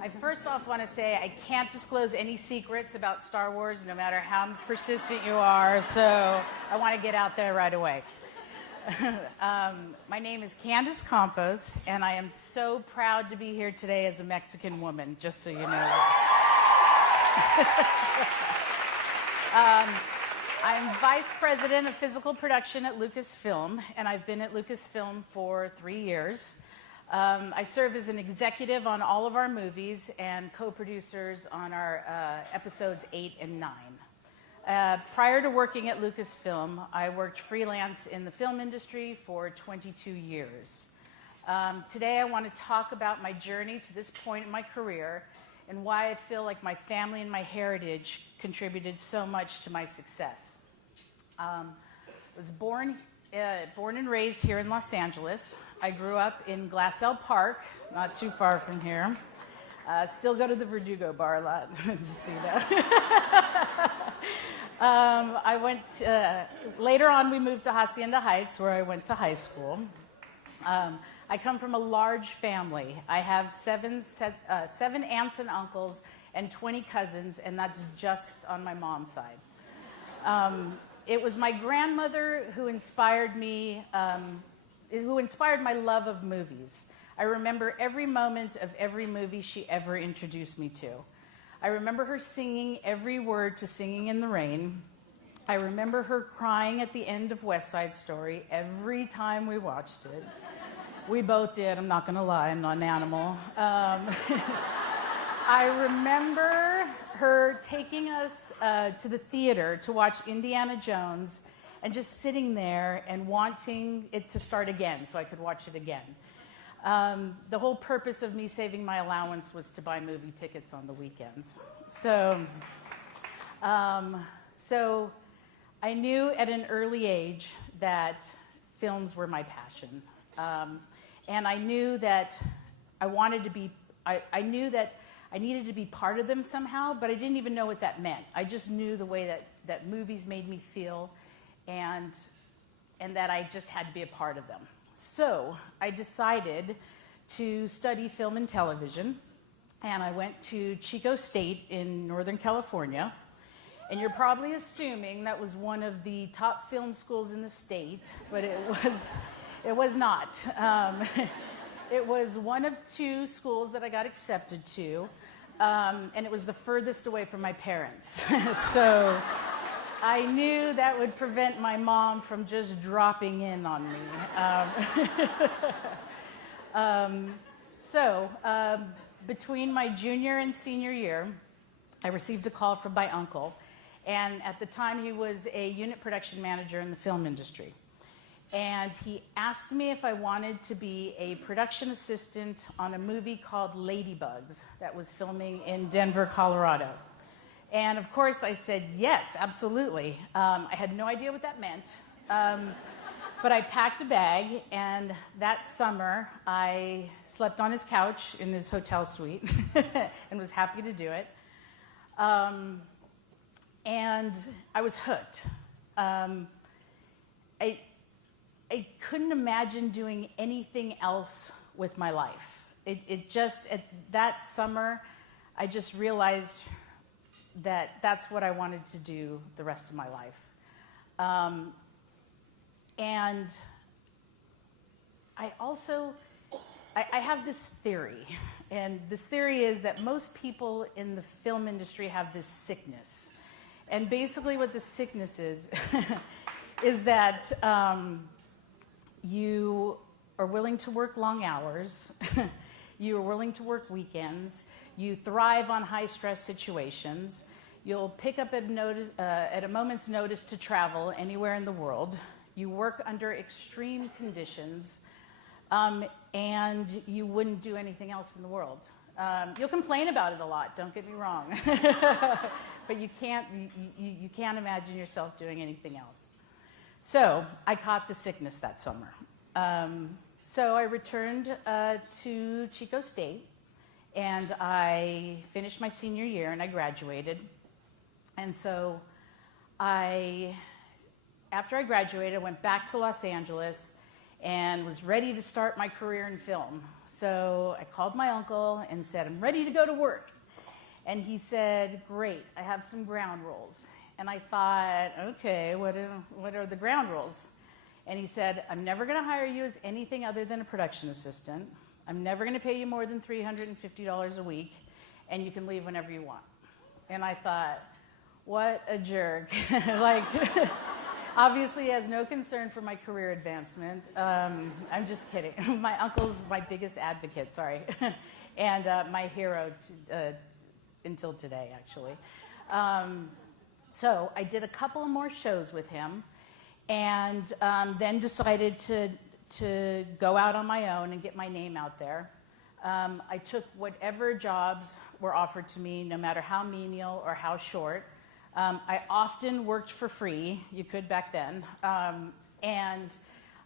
I first off want to say I can't disclose any secrets about Star Wars, no matter how persistent you are, so I want to get out there right away. My name is Candice Campos, and I am so proud to be here today as a Mexican woman, just so you know. I'm Vice President of Physical Production at Lucasfilm, and I've been at Lucasfilm for 3 years. I serve as an executive on all of our movies and co-producers on our episodes 8 and 9. Prior to working at Lucasfilm, I worked freelance in the film industry for 22 years. Today I want to talk about my journey to this point in my career and why I feel like my family and my heritage contributed so much to my success. I was born and raised here in Los Angeles. I grew up in Glassell Park, not too far from here. Still go to the Verdugo bar a lot, just so you know. Later on, we moved to Hacienda Heights, where I went to high school. I come from a large family. I have seven aunts and uncles and 20 cousins, and that's just on my mom's side. It was my grandmother who inspired me, who inspired my love of movies. I remember every moment of every movie she ever introduced me to. I remember her singing every word to Singing in the Rain. I remember her crying at the end of West Side Story every time we watched it. We both did, I'm not gonna lie, I'm not an animal. I remember her taking us to the theater to watch Indiana Jones and just sitting there and wanting it to start again so I could watch it again. The whole purpose of me saving my allowance was to buy movie tickets on the weekends. So I knew at an early age that films were my passion. And I knew that I wanted to be, I knew that I needed to be part of them somehow, but I didn't even know what that meant. I just knew the way that movies made me feel and that I just had to be a part of them. So I decided to study film and television, and I went to Chico State in Northern California. And you're probably assuming that was one of the top film schools in the state, but it was not. It was one of 2 schools that I got accepted to, and it was the furthest away from my parents. So I knew that would prevent my mom from just dropping in on me. Between my junior and senior year, I received a call from my uncle, and at the time he was a unit production manager in the film industry. And he asked me if I wanted to be a production assistant on a movie called Ladybugs that was filming in Denver, Colorado. And of course I said, yes, absolutely. I had no idea what that meant, but I packed a bag, and that summer I slept on his couch in his hotel suite and was happy to do it. And I was hooked. I couldn't imagine doing anything else with my life. It just, at that summer, I just realized that that's what I wanted to do the rest of my life. And I also, I have this theory, and this theory is that most people in the film industry have this sickness. And basically what the sickness is, is that you are willing to work long hours, you are willing to work weekends, you thrive on high-stress situations, you'll pick up at a moment's notice to travel anywhere in the world, you work under extreme conditions, and you wouldn't do anything else in the world. You'll complain about it a lot, don't get me wrong, but you can't imagine yourself doing anything else. So I caught the sickness that summer. So I returned to Chico State, and I finished my senior year, and I graduated. And so after I graduated, I went back to Los Angeles, and was ready to start my career in film. So I called my uncle and said, I'm ready to go to work. And he said, great, I have some ground rules. And I thought, okay, what are the ground rules? And he said, I'm never going to hire you as anything other than a production assistant. I'm never going to pay you more than $350 a week, and you can leave whenever you want. And I thought, what a jerk. Like, obviously he has no concern for my career advancement. I'm just kidding. My uncle's my biggest advocate, sorry. And my hero until today, actually. So I did a couple more shows with him, and then decided to go out on my own and get my name out there. I took whatever jobs were offered to me, no matter how menial or how short. I often worked for free, you could back then, and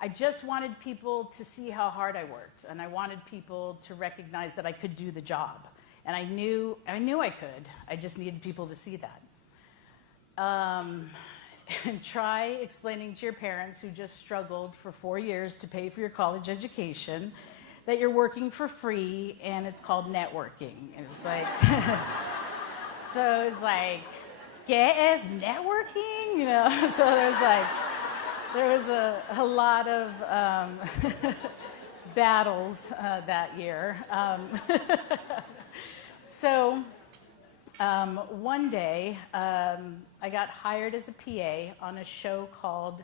I just wanted people to see how hard I worked, and I wanted people to recognize that I could do the job. And I knew I could, I just needed people to see that. And try explaining to your parents who just struggled for 4 years to pay for your college education that you're working for free and it's called networking. And it's like, so it's like, ¿qué es networking? You know, so there was a lot of battles that year. So one day, I got hired as a PA on a show called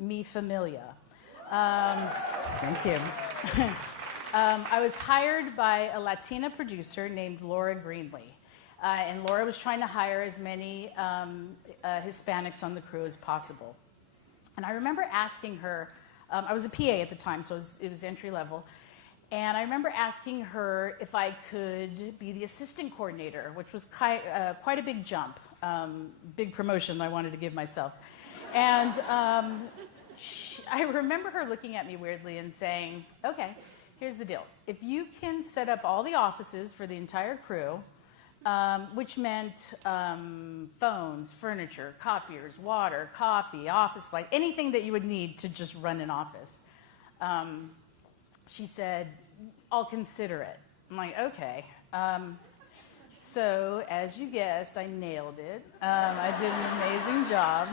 Mi Familia. Thank you. I was hired by a Latina producer named Laura Greenlee. And Laura was trying to hire as many Hispanics on the crew as possible. And I remember asking her, I was a PA at the time, so it was entry level. And I remember asking her if I could be the assistant coordinator, which was quite a big jump, big promotion I wanted to give myself. And I remember her looking at me weirdly and saying, okay, here's the deal. If you can set up all the offices for the entire crew, which meant phones, furniture, copiers, water, coffee, office supplies, anything that you would need to just run an office. She said, I'll consider it. I'm like, okay. So, as you guessed, I nailed it. I did an amazing job.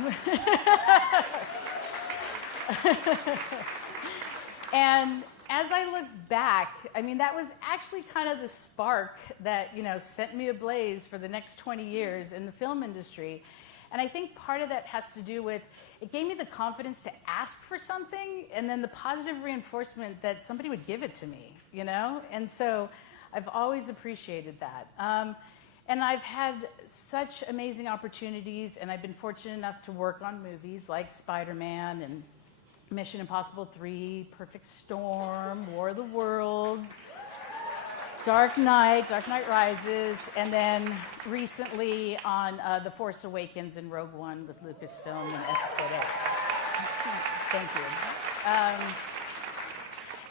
And as I look back, I mean, that was actually kind of the spark that, you know, set me ablaze for the next 20 years in the film industry. And I think part of that has to do with, it gave me the confidence to ask for something, and then the positive reinforcement that somebody would give it to me, you know? And so I've always appreciated that. And I've had such amazing opportunities, and I've been fortunate enough to work on movies like Spider-Man and Mission Impossible 3, Perfect Storm, War of the Worlds, Dark Knight Rises, and then recently on The Force Awakens and Rogue One with Lucasfilm and Episode 8. Thank you.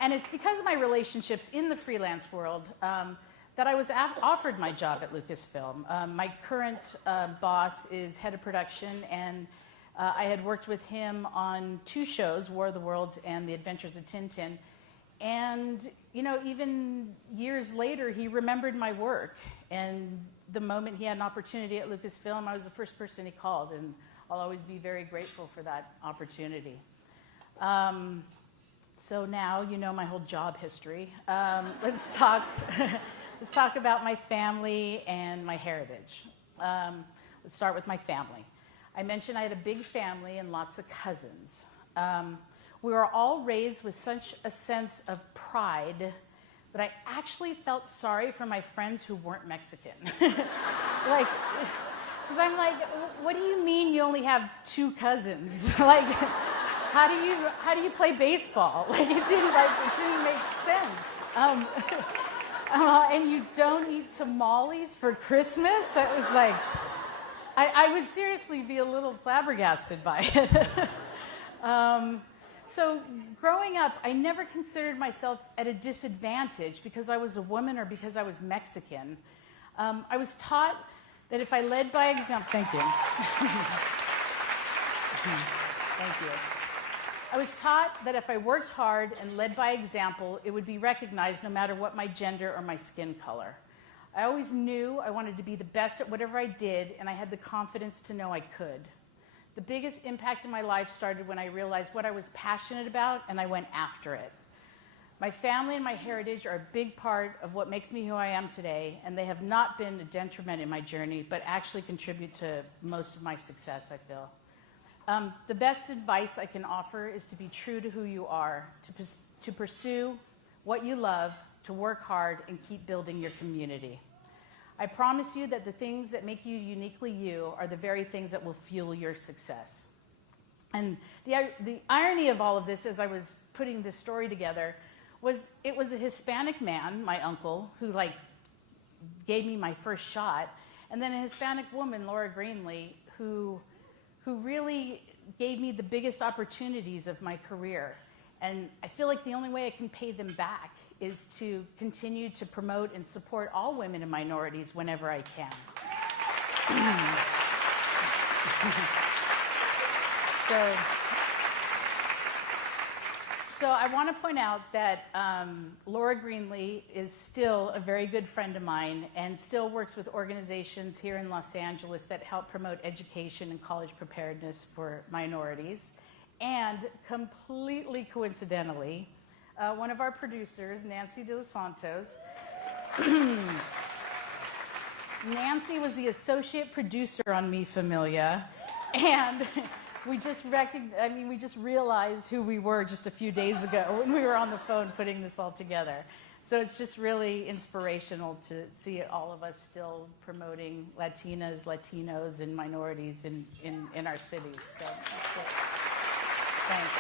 And it's because of my relationships in the freelance world that I was offered my job at Lucasfilm. My current boss is head of production, and I had worked with him on 2 shows, War of the Worlds and The Adventures of Tintin. And, you know, even years later, he remembered my work. And the moment he had an opportunity at Lucasfilm, I was the first person he called. And I'll always be very grateful for that opportunity. So now you know my whole job history. Let's talk about my family and my heritage. Let's start with my family. I mentioned I had a big family and lots of cousins. We were all raised with such a sense of pride that I actually felt sorry for my friends who weren't Mexican. Like, because I'm like, what do you mean you only have 2 cousins? Like, how do you play baseball? Like, it didn't make sense. And you don't eat tamales for Christmas? That was like, I would seriously be a little flabbergasted by it. So growing up, I never considered myself at a disadvantage because I was a woman or because I was Mexican. I was taught that if I led by example, thank you. Thank you. I was taught that if I worked hard and led by example, it would be recognized no matter what my gender or my skin color. I always knew I wanted to be the best at whatever I did, and I had the confidence to know I could. The biggest impact in my life started when I realized what I was passionate about, and I went after it. My family and my heritage are a big part of what makes me who I am today, and they have not been a detriment in my journey, but actually contribute to most of my success, I feel. The best advice I can offer is to be true to who you are, to pursue what you love, to work hard, and keep building your community. I promise you that the things that make you uniquely you are the very things that will fuel your success. And the irony of all of this, as I was putting this story together, was it was a Hispanic man, my uncle, who gave me my first shot, and then a Hispanic woman, Laura Greenlee, who really gave me the biggest opportunities of my career. And I feel like the only way I can pay them back is to continue to promote and support all women and minorities whenever I can. So I want to point out that Laura Greenlee is still a very good friend of mine and still works with organizations here in Los Angeles that help promote education and college preparedness for minorities. And completely coincidentally, one of our producers, Nancy De Los Santos, Nancy was the associate producer on Mi Familia, and we just realized who we were just a few days ago when we were on the phone putting this all together. So it's just really inspirational to see all of us still promoting Latinas, Latinos, and minorities in our cities. So that's it. Thanks.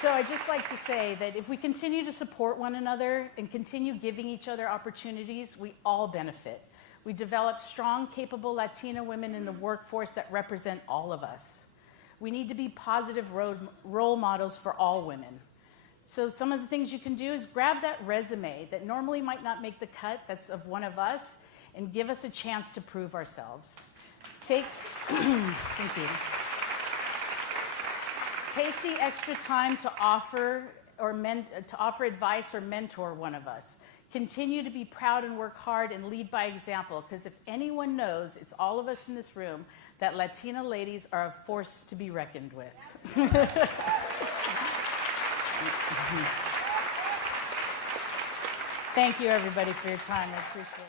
So I'd just like to say that if we continue to support one another and continue giving each other opportunities, we all benefit. We develop strong, capable Latina women in the workforce that represent all of us. We need to be positive role models for all women. So some of the things you can do is grab that resume that normally might not make the cut, that's of one of us, and give us a chance to prove ourselves. Thank you. Take the extra time to offer advice or mentor one of us. Continue to be proud and work hard and lead by example, because if anyone knows, it's all of us in this room, that Latina ladies are a force to be reckoned with. Thank you, everybody, for your time. I appreciate it.